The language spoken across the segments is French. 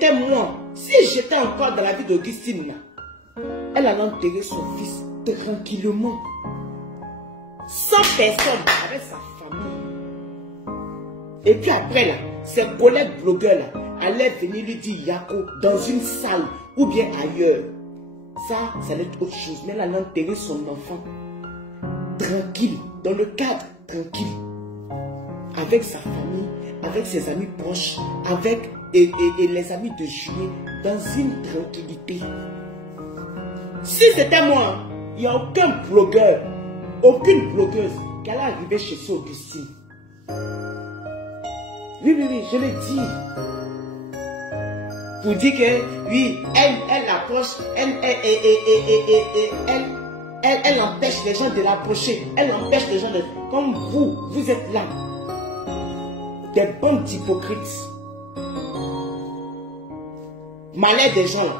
c'était moi, si j'étais encore dans la vie d'Augustine, elle allait enterrer son fils tranquillement. Sans personne, avec sa famille. Et puis après, là, ses collègues blogueurs là, allaient venir lui dire Yako dans une salle ou bien ailleurs. Ça allait être autre chose. Mais elle allait enterrer son enfant tranquille, dans le cadre tranquille. Avec sa famille, avec ses amis proches, avec et les amis de Julien, dans une tranquillité. Si c'était moi, il n'y a aucun blogueur, aucune blogueuse qui allait arriver chez ce Augustine. Oui, je le dis. Pour dire que, oui, elle approche, elle empêche les gens de l'approcher. Elle empêche les gens de... Comme vous êtes là. Des bandes d'hypocrites. Malheur des gens là.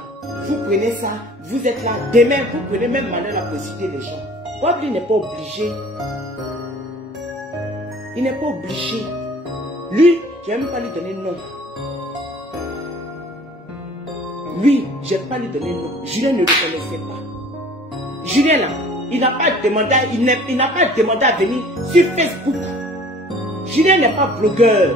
Vous prenez ça, vous êtes là. Demain, vous prenez même malheur là pour citer les gens. Bob n'est pas obligé. Il n'est pas obligé. Lui, je ne vais même pas lui donner nom. Lui, je ne vais pas lui donner nom. Julien ne le connaissait pas. Julien là, il n'a pas demandé à venir sur Facebook. Julien n'est pas blogueur.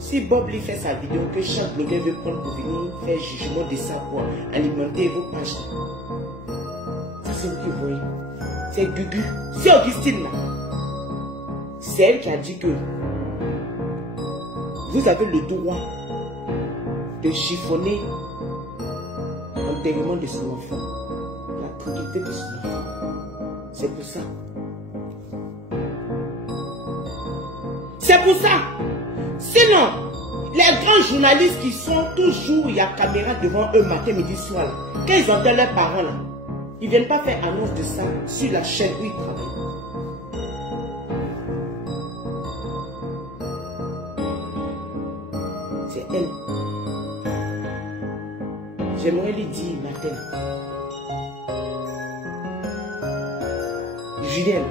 Si Bob lui fait sa vidéo que chaque blogueur veut prendre pour venir faire jugement de ça pour alimenter vos pages. Ça c'est vous qui voyez. C'est Gugu. C'est Augustine là. C'est elle qui a dit que vous avez le droit de chiffonner l'enterrement de son enfant, la tranquillité de son enfant. C'est pour ça. C'est pour ça. Sinon, les grands journalistes qui sont toujours, il y a caméra devant eux matin, midi, soir, là, quand ils entendent leurs parents là, ils ne viennent pas faire annonce de ça sur la chaîne où ils travaillent. C'est elle. J'aimerais lui dire matin. Julien,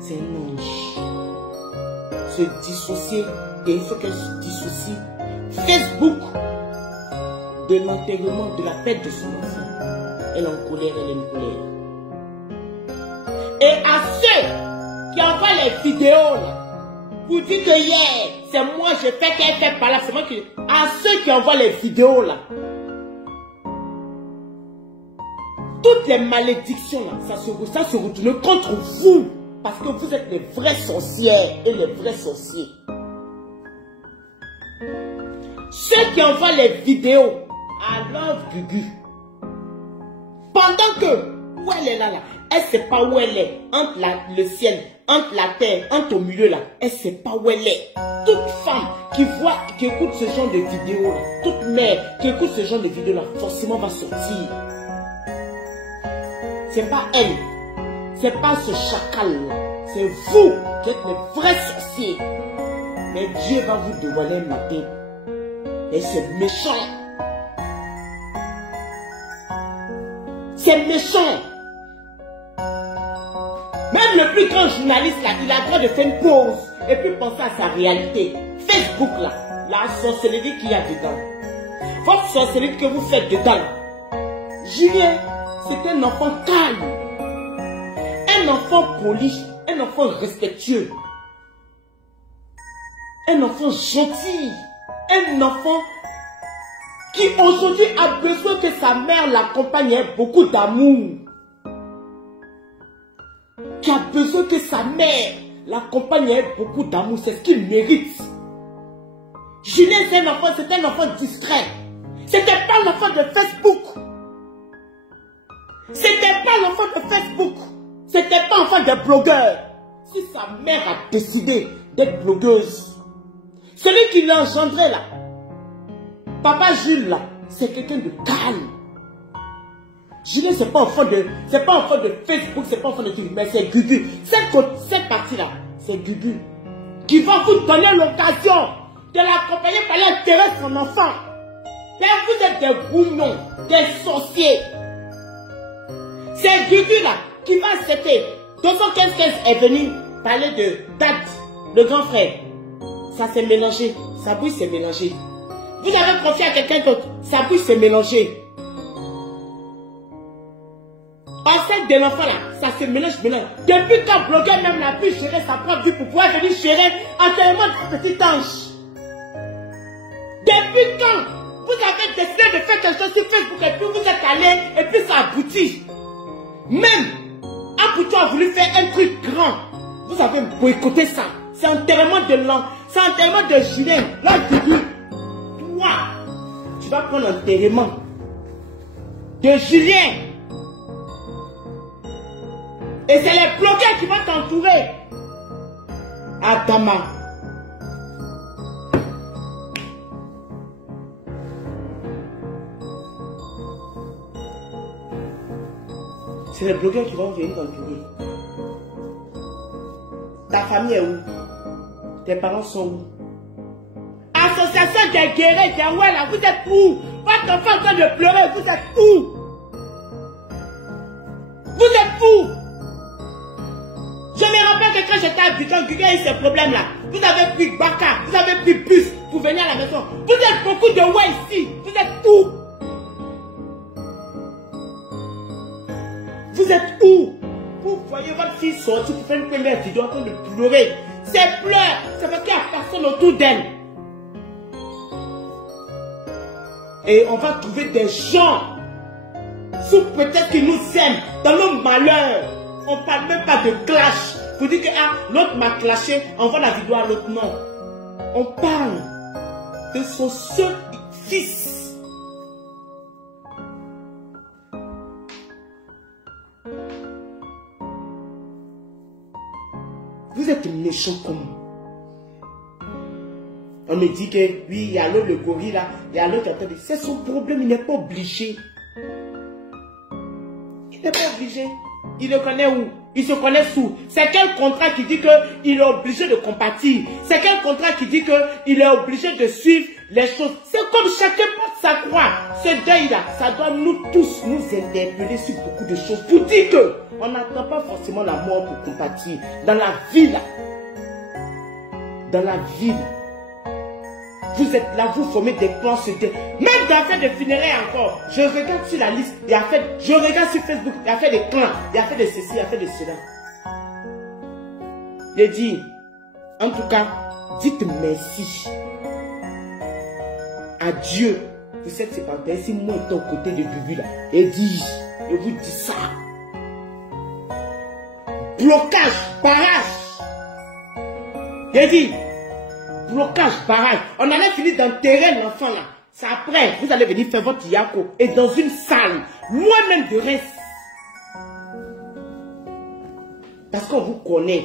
c'est un ange. Se dissocier, et il faut qu'elle se dissocie. Facebook de l'enterrement, de la perte de son enfant. Elle est en colère, elle est en colère. Et à ceux qui envoient les vidéos là, pour dire que hier, c'est moi, je fais qu'elle fait par là, c'est moi qui... À ceux qui envoient les vidéos là, toutes les malédictions là, ça se retourne contre vous. Parce que vous êtes les vraies sorcières et les vrais sorciers. Ceux qui envoient les vidéos à Love Gugu, pendant que, où elle est là, elle ne sait pas où elle est, entre le ciel, entre la terre, entre au milieu là, elle ne sait pas où elle est. Toute femme qui voit, qui écoute ce genre de vidéos là, toute mère qui écoute ce genre de vidéos là, forcément va sortir. C'est pas elle. C'est pas ce chacal-là. C'est vous qui êtes les vrais sorciers. Mais Dieu va vous dévoiler un matin. Et c'est méchant. C'est méchant. Même le plus grand journaliste là, il a le droit de faire une pause. Et puis penser à sa réalité. Facebook là, la sorcellerie qu'il y a dedans. Votre sorcellerie que vous faites dedans. Julien, c'est un enfant calme. Un enfant poli, un enfant respectueux, un enfant gentil, un enfant qui aujourd'hui a besoin que sa mère l'accompagne avec beaucoup d'amour, qui a besoin que sa mère l'accompagne avec beaucoup d'amour, c'est ce qu'il mérite. Julien, c'est un enfant distrait, c'était pas l'enfant de Facebook, c'était pas l'enfant de Facebook. C'était pas enfant de blogueur. Si sa mère a décidé d'être blogueuse, celui qui l'a engendré là, Papa Jules là, c'est quelqu'un de calme. Julien, c'est pas enfant de Facebook, c'est pas enfant de tout, mais c'est Gugu. Cette partie-là, c'est Gugu. Qui va vous donner l'occasion de l'accompagner pour aller enterrer son enfant. Mais vous êtes des bouillons, des sorciers. C'est Gugu là qui va accepter. 215 est venu parler de Dad, le grand frère. Ça s'est mélangé, sa bouille s'est mélangée. Vous avez confié à quelqu'un d'autre. Sa bouche s'est mélangée. Enceinte de l'enfant là, ça se mélange. Depuis quand blogueur même n'a pu gérer sa propre vie pour pouvoir venir gérer entièrement de petit ange? Depuis quand vous avez décidé de faire quelque chose sur Facebook et puis vous êtes allé et puis ça aboutit? Même Apoutou a voulu faire un truc grand. Vous avez boycotté ça. C'est enterrement de l'an. C'est enterrement de Julien. Là, je dis, toi, tu vas prendre l'enterrement de Julien. Et c'est les bloqueurs qui vont t'entourer. Adama. C'est les bloqueurs qui vont venir t'entourer. Ta famille est où? Tes parents sont où? Association des guerriers, des ouais là, vous êtes où? Votre enfant est en train de pleurer, vous êtes où? Vous êtes où? Je me rappelle que quand j'étais à Abidjan, Guga a eu ces problèmes-là. Vous avez pris Baka, vous avez pris bus pour venir à la maison. Vous êtes beaucoup de ouais ici. Vous êtes où? Vous êtes où? Vous voyez votre fille sortir pour faire une première vidéo en train de pleurer. C'est pleurs, c'est parce qu'il n'y a personne autour d'elle. Et on va trouver des gens sous prétexte qu'ils nous aiment dans nos malheurs. On ne parle même pas de clash. Vous dites que ah, l'autre m'a clashé, envoie la vidéo à l'autre. Non. On parle de son seul fils. Vous êtes méchant comme moi. On me dit que oui, il y a l'autre le gorille là, il y a l'autre. C'est son problème, il n'est pas obligé. Il n'est pas obligé. Il le connaît où? Il se connaît sous. C'est quel contrat qui dit qu'il est obligé de compatir? C'est quel contrat qui dit qu'il est obligé de suivre les choses? C'est comme chacun porte sa croix. Ce deuil-là, ça doit nous tous nous interpeller sur beaucoup de choses. Pour dire qu'on n'attend pas forcément la mort pour compatir. Dans la vie là, dans la vie là, vous êtes là, vous formez des plans sur des... Même dans fait de funérailles encore, je regarde sur la liste, il a fait... Je regarde sur Facebook, il a fait des clans, il a fait de ceci, il a fait de cela. Il dit, en tout cas, dites merci à Dieu pour cette séparation. Si moi j'étais aux côtés de Bubu là, et dit, je vous dis ça. Blocage, barrage. Il dit, blocage, barrage. On allait finir d'enterrer l'enfant là. C'est après, vous allez venir faire votre yako. Et dans une salle, loin même de reste. Parce qu'on vous connaît.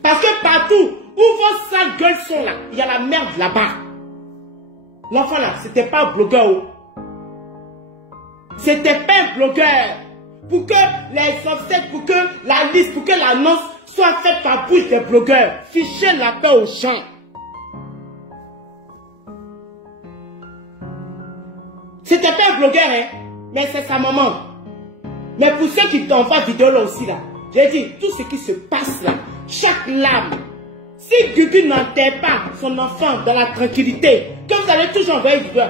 Parce que partout où vos sales gueules sont là, il y a la merde là-bas. L'enfant là, c'était pas un blogueur. C'était pas un blogueur. Pour que les offsets, pour que la liste, pour que l'annonce soit faite par bouche des blogueurs. Fichez la paix aux gens. C'était pas un blogueur, hein, mais c'est sa maman. Mais pour ceux qui t'envoient vidéo là aussi, là, j'ai dit, tout ce qui se passe là, chaque lame, si Gugu n'enterre pas son enfant dans la tranquillité, que vous allez toujours envoyer vidéo,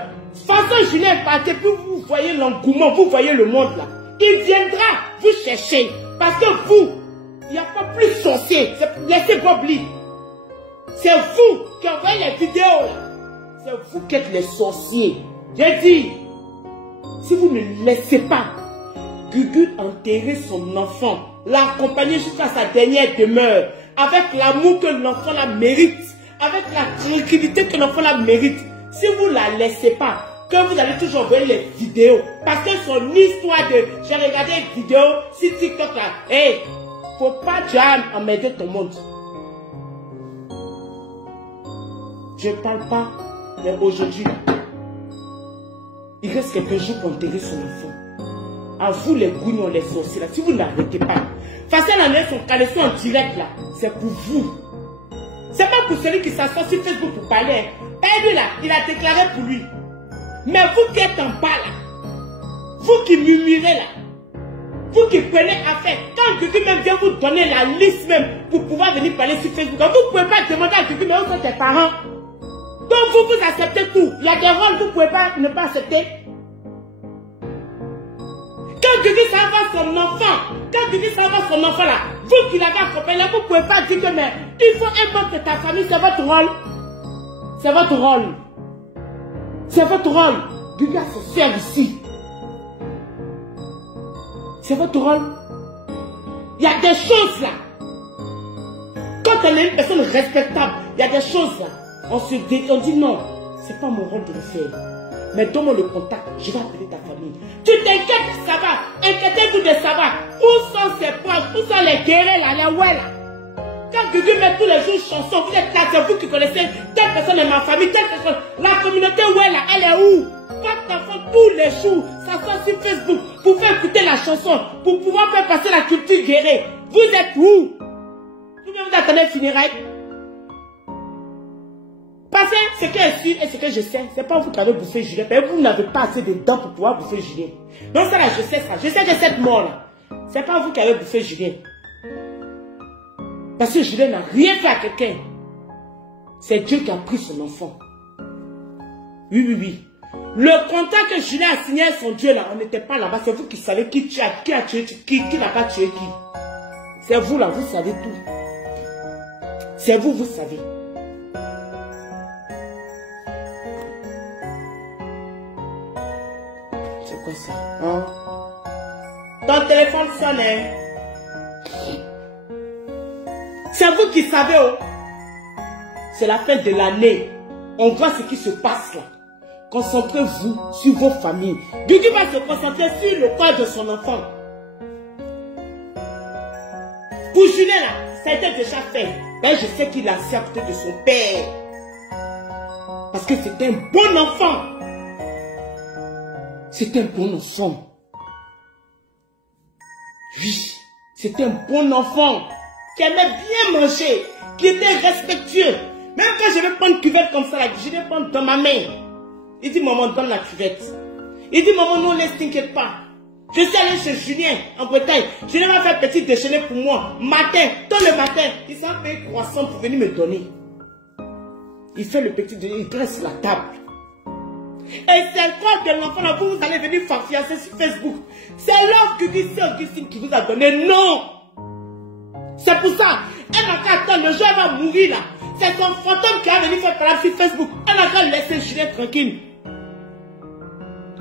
façon Julien est parti, puis vous voyez l'engouement, vous voyez le monde là, il viendra vous chercher, parce que vous, il n'y a pas plus sorcier, laissez Bobli. C'est vous qui envoyez les vidéos là, c'est vous qui êtes les sorciers. J'ai dit, si vous ne laissez pas Gugu enterrer son enfant, l'accompagner jusqu'à sa dernière demeure, avec l'amour que l'enfant la mérite, avec la tranquillité que l'enfant la mérite, si vous ne la laissez pas, que vous allez toujours envoyer les vidéos, parce que son histoire de j'ai regardé une vidéo sur TikTok là, hey, faut pas déjà emmerder ton monde. Je ne parle pas, mais aujourd'hui, il reste quelques jours pour enterrer son enfant. À vous les gougnons, les sorciers là, si vous n'arrêtez pas. Facile à son caleçon en direct là, c'est pour vous. C'est pas pour celui qui s'assoit sur Facebook pour parler. Et lui là, il a déclaré pour lui. Mais vous qui êtes en bas là, vous qui murmurez là, vous qui prenez affaire, quand Gugu même vient vous donner la liste même pour pouvoir venir parler sur Facebook, vous ne pouvez pas demander à Gugu, mais où sont tes parents? Donc vous acceptez tout. Il y a des rôles que vous ne pouvez pas ne pas accepter. Quand Guigui s'en va son enfant là, vous qui l'avez accompagné, vous ne pouvez pas dire que mais il faut un membre de ta famille, c'est votre rôle. C'est votre rôle. C'est votre rôle. Guigui a son sœur ici. C'est votre rôle. Il y a des choses là. Quand on est une personne respectable, il y a des choses là. On dit non, c'est pas mon rôle de le faire. Mais donne-moi le contact, je vais appeler ta famille. Tu t'inquiètes, ça va. Inquiétez-vous de savoir où sont ses proches, où sont les guerriers là, les ouais là. Quand Guigui met tous les jours chansons, vous êtes là, c'est vous qui connaissez telle personne est ma famille, telle personne. La communauté ouais là, elle est où? Votre enfant tous les jours, ça sort sur Facebook pour faire écouter la chanson, pour pouvoir faire passer la culture guerrier. Vous êtes où? Vous attendez funérailles. Parce que ce que je suis et ce que je sais, c'est pas vous qui avez bouffé Julien. Mais vous n'avez pas assez de dents pour pouvoir bouffer Julien. Donc ça là, je sais ça. Je sais que cette mort là, c'est pas vous qui avez bouffé Julien. Parce que Julien n'a rien fait à quelqu'un. C'est Dieu qui a pris son enfant. Oui, oui, oui. Le contrat que Julien a signé avec son Dieu là, on n'était pas là-bas. C'est vous qui savez qui a tué qui n'a pas tué qui. C'est vous là, vous savez tout. C'est vous, vous savez. C'est quoi ça? Hein? Ton téléphone sonne, hein? C'est vous qui savez, oh. C'est la fin de l'année. On voit ce qui se passe là. Concentrez-vous sur vos familles. Guigui va se concentrer sur le corps de son enfant. Pour Julien là, ça a été déjà fait. Mais je sais qu'il a assis à côté de son père. Parce que c'est un bon enfant. C'est un bon enfant. Oui, c'est un bon enfant. Qui aimait bien manger. Qui était respectueux. Même quand je vais prendre une cuvette comme ça, je vais prendre dans ma main. Il dit, maman, donne la cuvette. Il dit, maman, non, laisse, t'inquiète pas. Je suis allé chez Julien, en Bretagne. Julien va faire petit déjeuner pour moi. Matin, tôt le matin, il s'en fait un croissant pour venir me donner. Il fait le petit déjeuner, il dresse la table. Et c'est le corps de l'enfant là, vous allez venir farfiasser sur Facebook. C'est l'offre que dit c'est Augustine qui vous a donné. Non! C'est pour ça. Elle n'a qu'à attendre, le jour elle va mourir là. C'est son fantôme qui a venu faire parler sur Facebook. Elle n'a qu'à laisser Julien tranquille.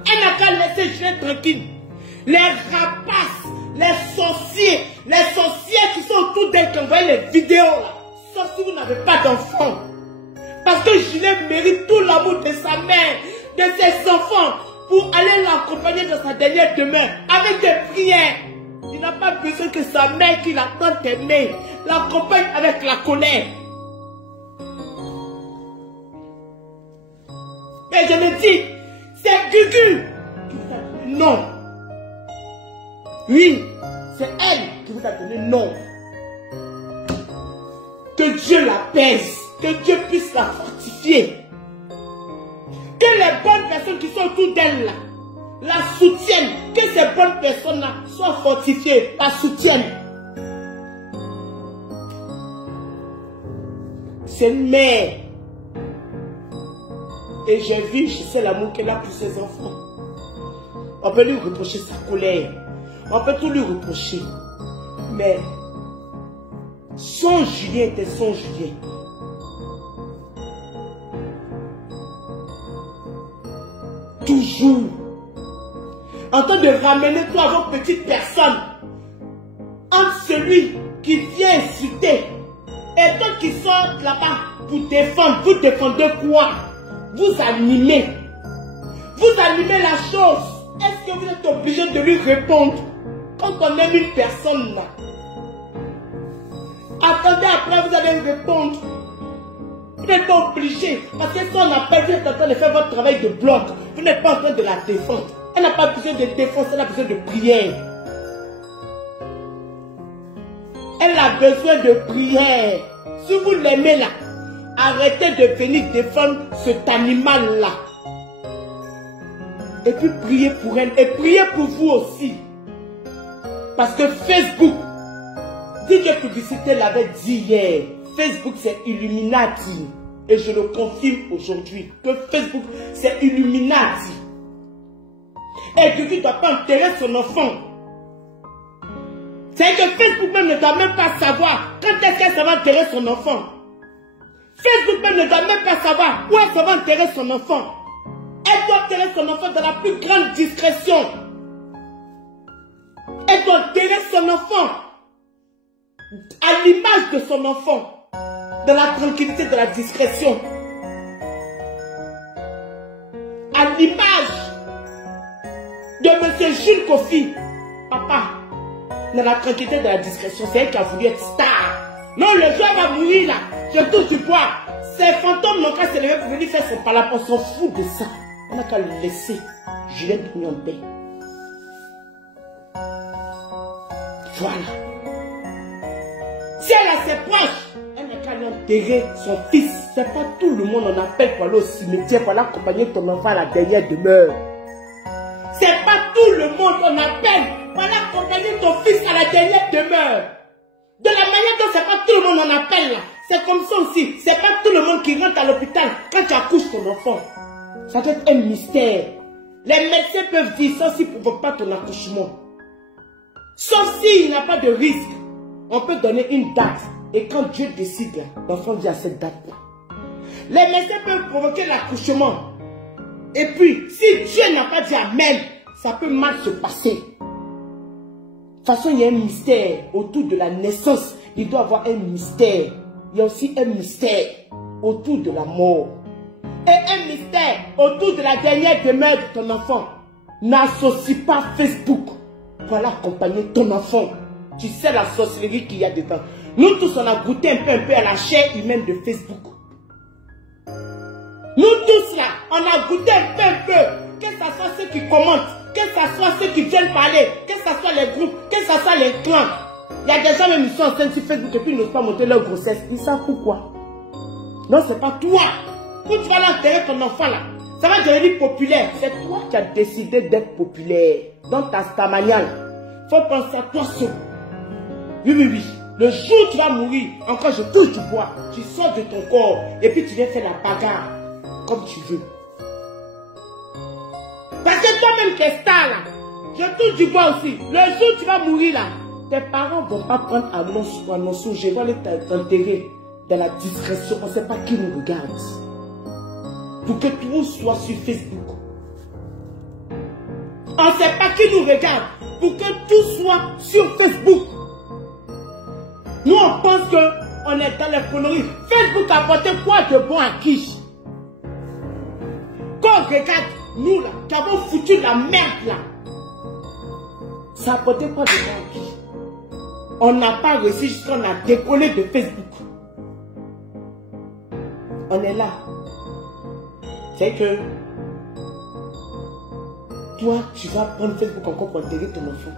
Elle n'a qu'à laisser Julien tranquille. Les rapaces, les sorciers qui sont autour d'elle qui envoient les vidéos là. Sauf si vous n'avez pas d'enfant. Parce que Julien mérite tout l'amour de sa mère, de ses enfants, pour aller l'accompagner dans sa dernière demeure, avec des prières. Il n'a pas besoin que sa mère qui l'attend d'aimer, l'accompagne avec la colère. Mais je me dis, c'est Guigui qui vous a donné non. Oui, c'est elle qui vous a donné non. Que Dieu la pèse, que Dieu puisse la fortifier. Que les bonnes personnes qui sont autour d'elle là, la soutiennent. Que ces bonnes personnes là soient fortifiées, la soutiennent. C'est une mère. Et j'ai vu, je sais l'amour qu'elle a pour ses enfants. On peut lui reprocher sa colère. On peut tout lui reprocher. Mais son Julien était son Julien. Toujours. En train de ramener toi à vos petites personnes. Entre celui qui vient insulter et toi qui sort là-bas pour défendre. Vous défendez quoi? Vous animez. Vous animez la chose. Est-ce que vous êtes obligé de lui répondre? Quand on aime une personne là, attendez après, vous allez répondre. Vous n'êtes pas obligé. Parce que si on n'a pas, vous êtes en train de faire votre travail de bloc. Vous n'êtes pas en train de la défendre. Elle n'a pas besoin de défense, elle a besoin de prière. Elle a besoin de prière. Si vous l'aimez là, arrêtez de venir défendre cet animal là. Et puis priez pour elle. Et priez pour vous aussi. Parce que Facebook, dit que publicité l'avait dit hier. Facebook c'est Illuminati. Et je le confirme aujourd'hui que Facebook, c'est Illuminati. Et que tu ne dois pas enterrer son enfant. C'est que Facebook même ne doit même pas savoir quand est-ce qu'elle va enterrer son enfant. Facebook même ne doit même pas savoir où elle va enterrer son enfant. Elle doit enterrer son enfant dans la plus grande discrétion. Elle doit enterrer son enfant à l'image de son enfant, dans la tranquillité de la discrétion. À l'image de M. Jules Kofi, papa, dans la tranquillité de la discrétion, c'est elle qui a voulu être star. Non, le jour va mourir là, je touche du bois. Ces fantômes n'ont qu'à se lever pour venir faire son palais, on s'en fout de ça. On n'a qu'à le laisser. Juliette dormir en paix. Voilà. Si elle a ses proches, elle n'a qu'à enterrer son fils. C'est pas tout le monde en appelle pour aller au cimetière, pour aller accompagner ton enfant à la dernière demeure. C'est pas tout le monde on appelle pour aller accompagner ton fils à la dernière demeure. De la manière dont c'est pas tout le monde on appelle là. C'est comme ça aussi. C'est pas tout le monde qui rentre à l'hôpital quand tu accouches ton enfant. Ça doit être un mystère. Les médecins peuvent dire ça si ne provoque pas ton accouchement. Sauf s'il n'y a pas de risque. On peut donner une date. Et quand Dieu décide, l'enfant vient à cette date-là. Les médecins peuvent provoquer l'accouchement. Et puis, si Dieu n'a pas dit amen, ça peut mal se passer. De toute façon, il y a un mystère autour de la naissance. Il doit y avoir un mystère. Il y a aussi un mystère autour de la mort. Et un mystère autour de la dernière demeure de ton enfant. N'associe pas Facebook pour aller accompagner ton enfant. Tu sais la sorcellerie qu'il y a dedans. Nous tous, on a goûté un peu à la chair humaine de Facebook. Nous tous là, on a goûté un peu. Que ce soit ceux qui commentent, que ce soit ceux qui viennent parler, que ce soit les groupes, que ce soit les clans. Il y a des gens même qui sont enceintes sur Facebook et puis ils n'osent pas montrer leur grossesse. Ils savent pourquoi. Non, c'est pas toi. Quand tu vas l'enterrer ton enfant là, ça va devenir populaire. C'est toi qui as décidé d'être populaire. Dans ta stamaniale. Faut penser à toi seul. Oui. Le jour où tu vas mourir, encore je touche du bois. Tu sors de ton corps et puis tu viens faire la bagarre. Comme tu veux. Parce que toi-même qui es star là, je touche du bois aussi. Le jour où tu vas mourir là, tes parents ne vont pas prendre annonce. Je vais aller t'enterrer dans la discrétion. On ne sait pas qui nous regarde. Pour que tout soit sur Facebook. On ne sait pas qui nous regarde. Pour que tout soit sur Facebook. Nous on pense qu'on est dans les conneries. Facebook a apporté quoi de bon à qui? Quand on regarde, nous là, qui avons foutu la merde là, ça a apporté quoi de bon à qui? On n'a pas réussi jusqu'on a décollé de Facebook. On est là. C'est que toi, tu vas prendre Facebook encore pour enterrer ton enfant.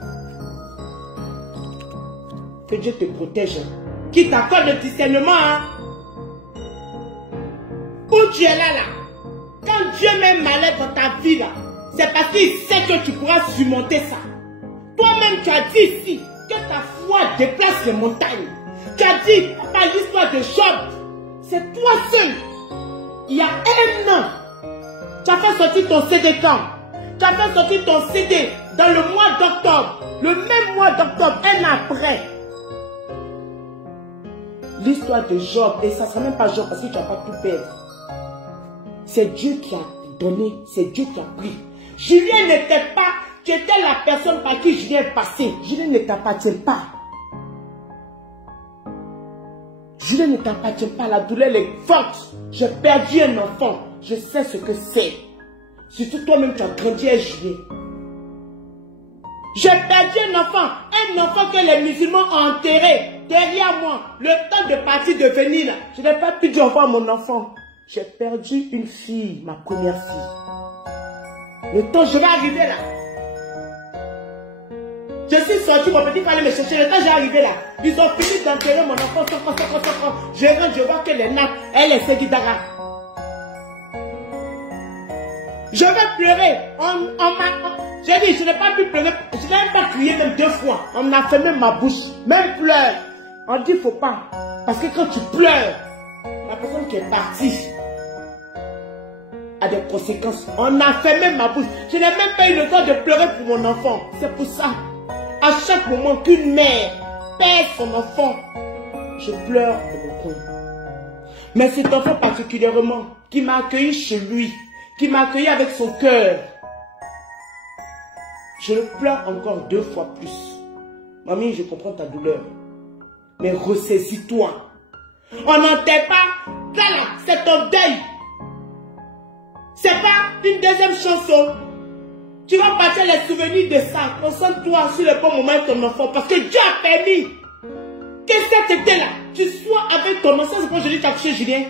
Que Dieu te protège. Qui t'accorde le discernement. Hein? Où tu es là. Quand Dieu met malheur dans ta vie là, c'est parce qu'il sait que tu pourras surmonter ça. Toi-même, tu as dit ici que ta foi déplace les montagnes. Tu as dit par l'histoire de Job. C'est toi seul. Il y a un an, tu as fait sortir ton CD quand? Tu as fait sortir ton CD dans le mois d'octobre. Le même mois d'octobre, un an après. L'histoire de Job, et ça ne sera même pas Job parce que tu n'as pas tout perdu. C'est Dieu qui a donné, c'est Dieu qui a pris. Julien n'était pas, tu étais la personne par qui Julien est passé. Julien ne t'appartient pas. Julien ne t'appartient pas, la douleur est forte. J'ai perdu un enfant, je sais ce que c'est. Surtout toi-même, tu as grandi à Julien. J'ai perdu un enfant que les musulmans ont enterré derrière moi. Le temps de partir, de venir là, je n'ai pas pu dire au revoir à mon enfant. J'ai perdu une fille, ma première fille. Le temps, je vais arriver là. Je suis sorti, mon petit fallait me chercher. Le temps, j'ai arrivé là. Ils ont fini d'enterrer mon enfant. Je rentre, je vois que les nattes, elle est Seguidara. Je vais pleurer. J'ai dit, je n'ai pas pu pleurer. Je n'ai même pas crié même 2 fois. On m'a fermé ma bouche. Même pleurer. On dit, il ne faut pas. Parce que quand tu pleures, la personne qui est partie a des conséquences. On a fermé ma bouche. Je n'ai même pas eu le temps de pleurer pour mon enfant. C'est pour ça, à chaque moment qu'une mère perd son enfant, je pleure dans mon coin. Mais cet enfant particulièrement, qui m'a accueilli chez lui, qui m'a accueilli avec son cœur, je le pleure encore 2 fois plus. Mamie, je comprends ta douleur. Mais ressaisis-toi. On n'enterre pas. Là, c'est ton deuil. C'est pas une deuxième chanson. Tu vas partir les souvenirs de ça. Concentre-toi sur le bon moment de ton enfant. Parce que Dieu a permis que cet été-là, tu sois avec ton enfant. C'est pourquoi je dis t'as couché, Julien.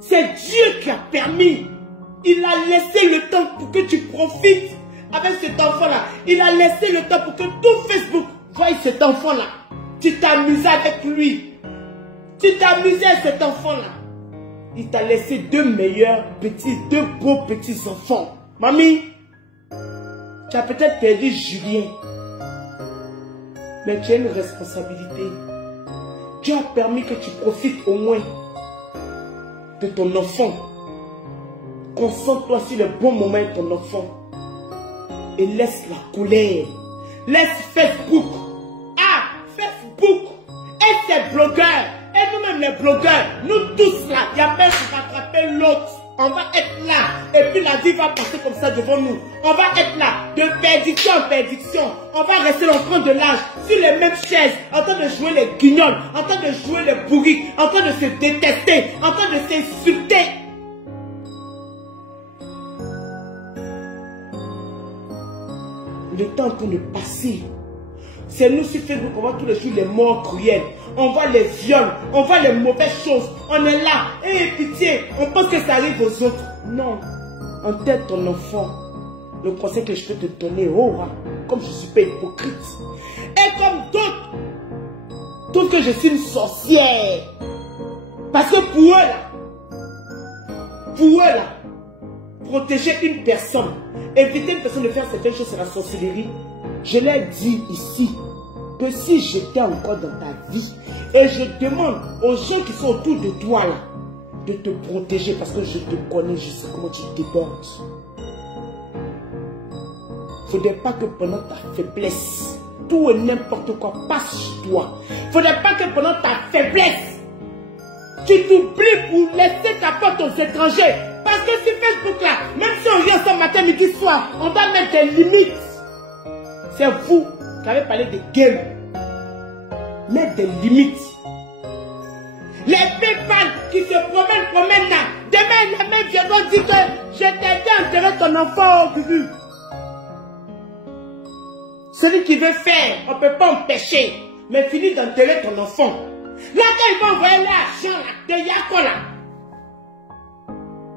C'est Dieu qui a permis. Il a laissé le temps pour que tu profites avec cet enfant-là. Il a laissé le temps pour que tout Facebook voie cet enfant-là. Tu t'amusais avec lui. Tu t'amusais avec cet enfant-là. Il t'a laissé 2 beaux petits enfants. Mamie, tu as peut-être perdu Julien. Mais tu as une responsabilité. Dieu a permis que tu profites au moins de ton enfant. Concentre-toi sur le bon moment de ton enfant. Et laisse la colère. Laisse Facebook. Ah, Facebook. Et ces blogueurs. Et nous-mêmes les blogueurs. Nous tous là. Il y a personne qui va attraper l'autre. On va être là. Et puis la vie va passer comme ça devant nous. On va être là. De perdition en perdition. On va rester l'enfant de l'âge. Sur les mêmes chaises. En train de jouer les guignols. En train de jouer les bourriques. En train de se détester. En train de s'insulter. Le temps pour le passer. C'est nous sur Facebook, on voit tous les jours les morts cruels. On voit les viols, on voit les mauvaises choses. On est là, et pitié, on pense que ça arrive aux autres. Non, en tête ton enfant. Le conseil que je peux te donner, comme je suis pas hypocrite. Et comme d'autres, trouvent que je suis une sorcière. Parce que pour eux là, protéger une personne, éviter une personne de faire certaines choses, c'est la sorcellerie. Je l'ai dit ici, que si j'étais encore dans ta vie, et je demande aux gens qui sont autour de toi là, de te protéger, parce que je te connais, je sais comment tu débordes. Il ne faudrait pas que pendant ta faiblesse, tout et n'importe quoi passe sur toi. Il ne faudrait pas que pendant ta faiblesse, tu t'oublies pour laisser ta porte aux étrangers. Parce que sur Facebook là, même si on vient ce matin, midi, soir, on doit mettre des limites. C'est vous qui avez parlé de game. Mettre des limites. Les PayPal qui se promènent là. Demain, les mecs viendront dire que je t'ai aidé à enterrer ton enfant au Bubu. Celui qui veut faire, on ne peut pas empêcher. Mais finit d'enterrer ton enfant. Là, quand ils vont envoyer l'argent là, de Yako là.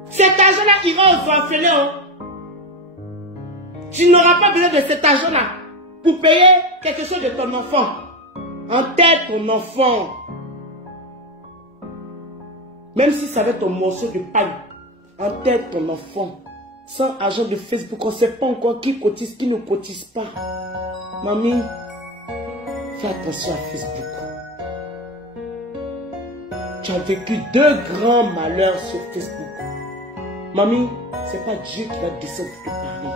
Cet argent-là, il va aux orphelins. Tu n'auras pas besoin de cet argent-là pour payer quelque chose de ton enfant. Enterre ton enfant. Même si ça va être un morceau de pain, enterre ton enfant. Sans argent de Facebook, on ne sait pas encore qui cotise, qui ne cotise pas. Mamie, fais attention à Facebook. Tu as vécu 2 grands malheurs sur Facebook. Mamie, ce n'est pas Dieu qui va descendre pour te parler.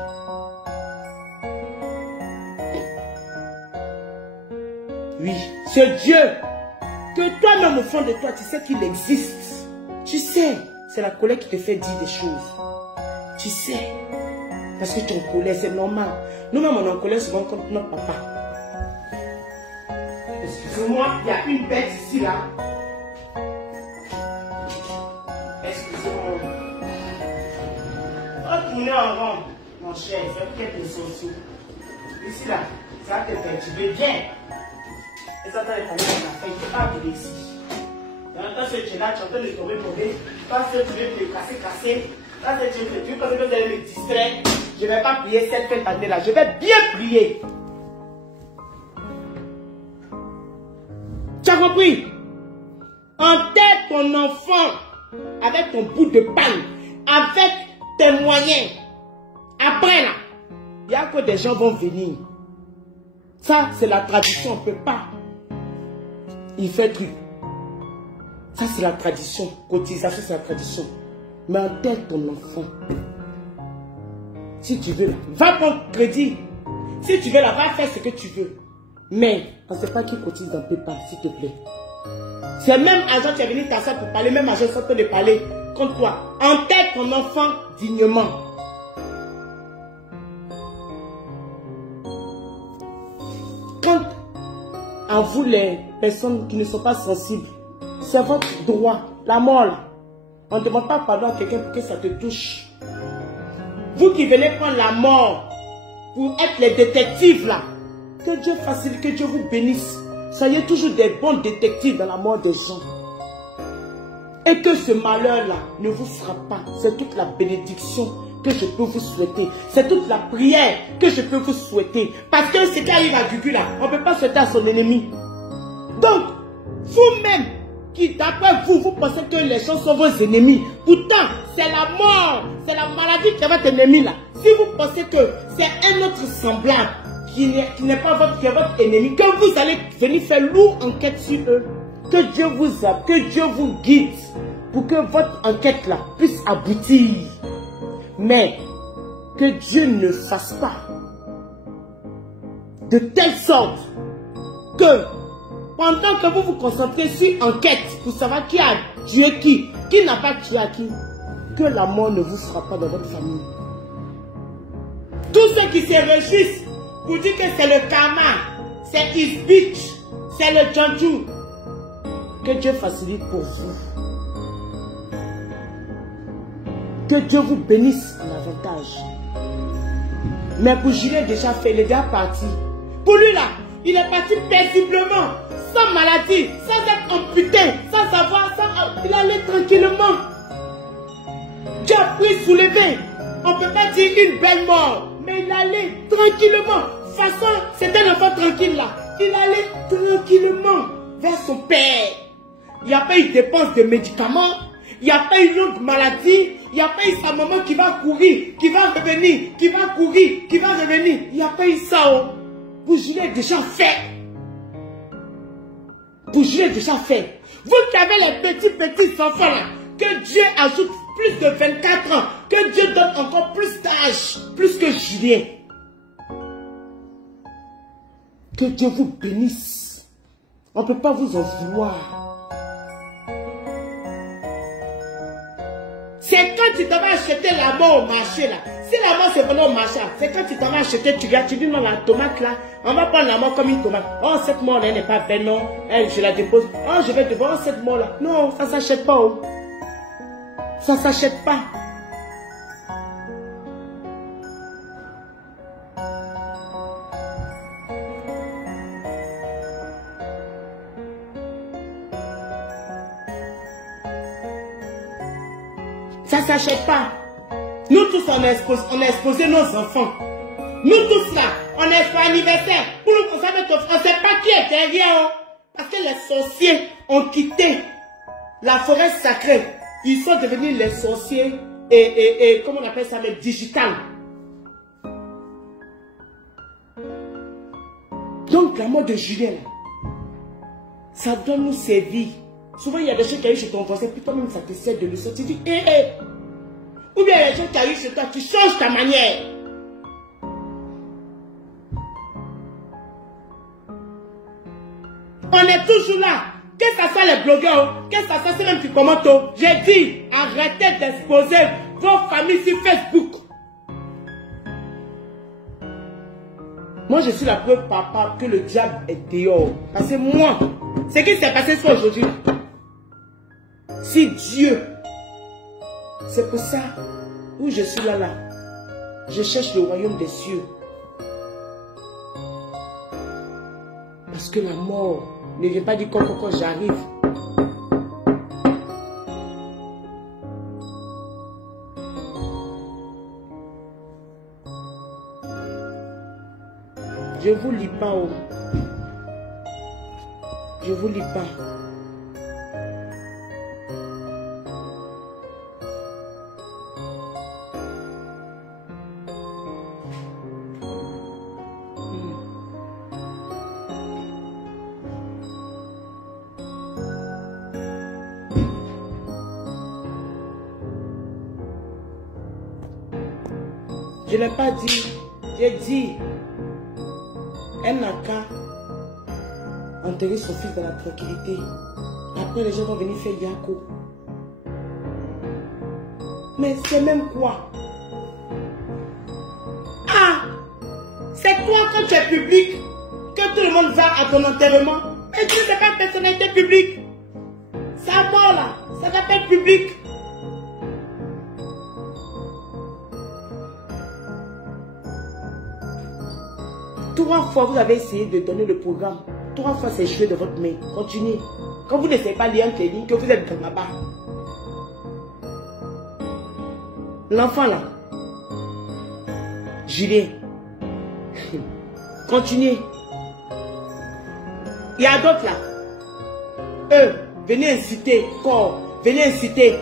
Oui, c'est Dieu. Que toi-même au fond de toi, tu sais qu'il existe. Tu sais, c'est la colère qui te fait dire des choses. Tu sais. Parce que tu es en colère, c'est normal. Nous-mêmes, on est en colère souvent contre notre papa. Excusez-moi, il y a une bête ici, là. Excusez-moi. Retournez en rond, mon cher, fais quelques sauces. Ici, là, ça va te perturber bien. Et ça t'a répondu dans la fin, il ne faut pas venir ici. Dans ce tu es là, tu es en train de tomber. Quand tu veux te casser. Quand tu penses que vous allez me distraire, je ne vais pas prier cette fin d'année-là. Je vais bien prier. Tu as compris? Enterre ton enfant avec ton bout de pain, avec tes moyens. Après là, il y a que des gens vont venir. Ça, c'est la tradition, on ne peut pas. Il fait truc. Ça, c'est la tradition. Cotisation, c'est la tradition. Mais enterre ton enfant. Si tu veux, va prendre crédit. Si tu veux, là, va faire ce que tu veux. Mais, on ne sait pas qui cotise dans PayPal, s'il te plaît. C'est le même agent qui est venu t'asseoir pour parler, même agent sans te parler contre toi. Enterre ton enfant dignement. Quand, à vous les personnes qui ne sont pas sensibles, c'est votre droit, la mort là. On ne demande pas pardon à quelqu'un pour que ça te touche. Vous qui venez prendre la mort pour être les détectives là, que Dieu facilite, que Dieu vous bénisse. Soyez toujours des bons détectives dans la mort des gens. Et que ce malheur-là ne vous frappe pas. C'est toute la bénédiction que je peux vous souhaiter. C'est toute la prière que je peux vous souhaiter. Parce que ce qui arrive à Gugu là, on ne peut pas souhaiter à son ennemi. Donc, vous-même, qui d'après vous, vous pensez que les gens sont vos ennemis. Pourtant, c'est la mort, c'est la maladie qui est votre ennemi là. Si vous pensez que c'est un autre semblable qui n'est pas votre ennemi, que vous allez venir faire lourde enquête sur eux, que Dieu vous guide pour que votre enquête là puisse aboutir. Mais que Dieu ne fasse pas de telle sorte que pendant que vous vous concentrez sur enquête pour savoir qui a tué qui n'a pas tué à qui, que la mort ne vous frappe pas dans votre famille. Tous ceux qui se réjouissent pour dire que c'est le karma, c'est his bitch, c'est le janju, que Dieu facilite pour vous. Que Dieu vous bénisse en avantage. Mais pour Julien déjà fait, il est déjà parti. Pour lui là, il est parti paisiblement, sans maladie, sans être amputé, sans savoir, il allait tranquillement. Dieu a pu soulever. On ne peut pas dire une belle mort, mais il allait tranquillement. De toute façon, c'était un enfant tranquille là. Il allait tranquillement vers son père. Il n'y a pas eu de dépense de médicaments. Il n'y a pas eu une longue maladie. Il n'y a pas eu sa maman qui va courir, qui va revenir, qui va courir, qui va revenir. Il n'y a pas eu ça. Oh. Vous l'avez déjà fait. Vous l'avez déjà fait. Vous qui avez les petits enfants là, que Dieu ajoute plus de 24 ans, que Dieu donne encore plus d'âge, plus que Julien. Que Dieu vous bénisse. On ne peut pas vous en vouloir. C'est quand tu t'en vas acheter la mort au marché là. Si la mort c'est vraiment au marché, c'est quand tu t'en vas acheter, tu regardes, tu dis non, la tomate là, on va prendre la mort comme une tomate. Oh, cette mort là, elle n'est pas belle, non. Elle, je la dépose. Oh, je vais te voir cette mort là. Non, ça ne s'achète pas. Oh. Ça ne s'achète pas. Ça ne s'achète pas. Nous tous, on a exposé nos enfants. Nous tous là, on est fait anniversaire. Pour nous conserver notre enfant, on ne sait pas qui est derrière. Oh. Parce que les sorciers ont quitté la forêt sacrée. Ils sont devenus les sorciers et comment on appelle ça, les digital. Donc la mort de Julien, ça doit nous servir. Souvent, il y a des gens qui arrivent chez ton voisin, puis toi-même, ça te sert de leçon. Tu dis, Ou bien, il y a des gens qui arrivent chez toi, tu changes ta manière. On est toujours là. Qu'est-ce que ça soit les blogueurs? Qu'est-ce que ça soit ceux-mêmes qui commentent? J'ai dit, arrêtez d'exposer vos familles sur Facebook. Moi, je suis la preuve, papa, que le diable est dehors. Parce que moi, ce qui s'est passé sur aujourd'hui, si Dieu, c'est pour ça où je suis là, je cherche le royaume des cieux. Parce que la mort ne vient pas dire quand j'arrive. Je vous lis pas. Oh. Je vous lis pas. Je ne l'ai pas dit. J'ai dit, elle n'a qu'à enterrer son fils dans la tranquillité. Après, les gens vont venir faire Bianco. Mais c'est même quoi? Ah! C'est toi quand tu es public, que tout le monde va à ton enterrement. Mais tu ne sais pas une personnalité publique. Ça mort là, ça s'appelle public. Trois fois, vous avez essayé de donner le programme. Trois fois, c'est échoué de votre main. Continuez. Quand vous ne savez pas lire les lignes, que vous êtes dans là-bas. L'enfant là. Julien. Continuez. Il y a d'autres là. Eux, venez inciter, corps. Venez inciter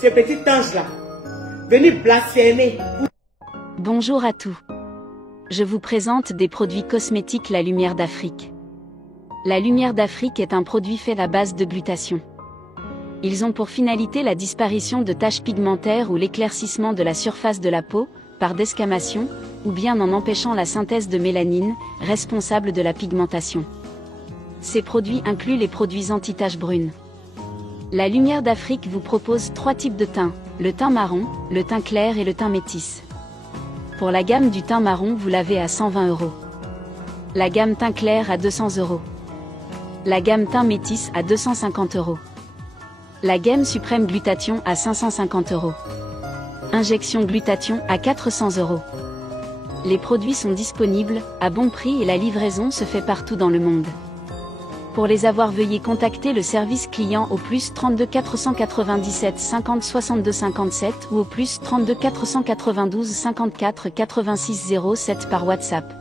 ce petit ange là. Venez blasphémer. Bonjour à tous. Je vous présente des produits cosmétiques La Lumière d'Afrique. La Lumière d'Afrique est un produit fait à base de glutathion. Ils ont pour finalité la disparition de taches pigmentaires ou l'éclaircissement de la surface de la peau, par desquamation, ou bien en empêchant la synthèse de mélanine, responsable de la pigmentation. Ces produits incluent les produits anti-taches brunes. La Lumière d'Afrique vous propose 3 types de teint, le teint marron, le teint clair et le teint métis. Pour la gamme du teint marron, vous l'avez à 120 €. La gamme teint clair à 200 €. La gamme teint métis à 250 €. La gamme suprême glutathion à 550 €. Injection glutathion à 400 €. Les produits sont disponibles, à bon prix et la livraison se fait partout dans le monde. Pour les avoir, veuillez contacter le service client au plus 32 497 50 62 57 ou au plus 32 492 54 86 07 par WhatsApp.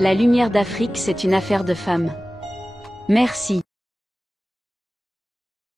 La Lumière d'Afrique, c'est une affaire de femme. Merci.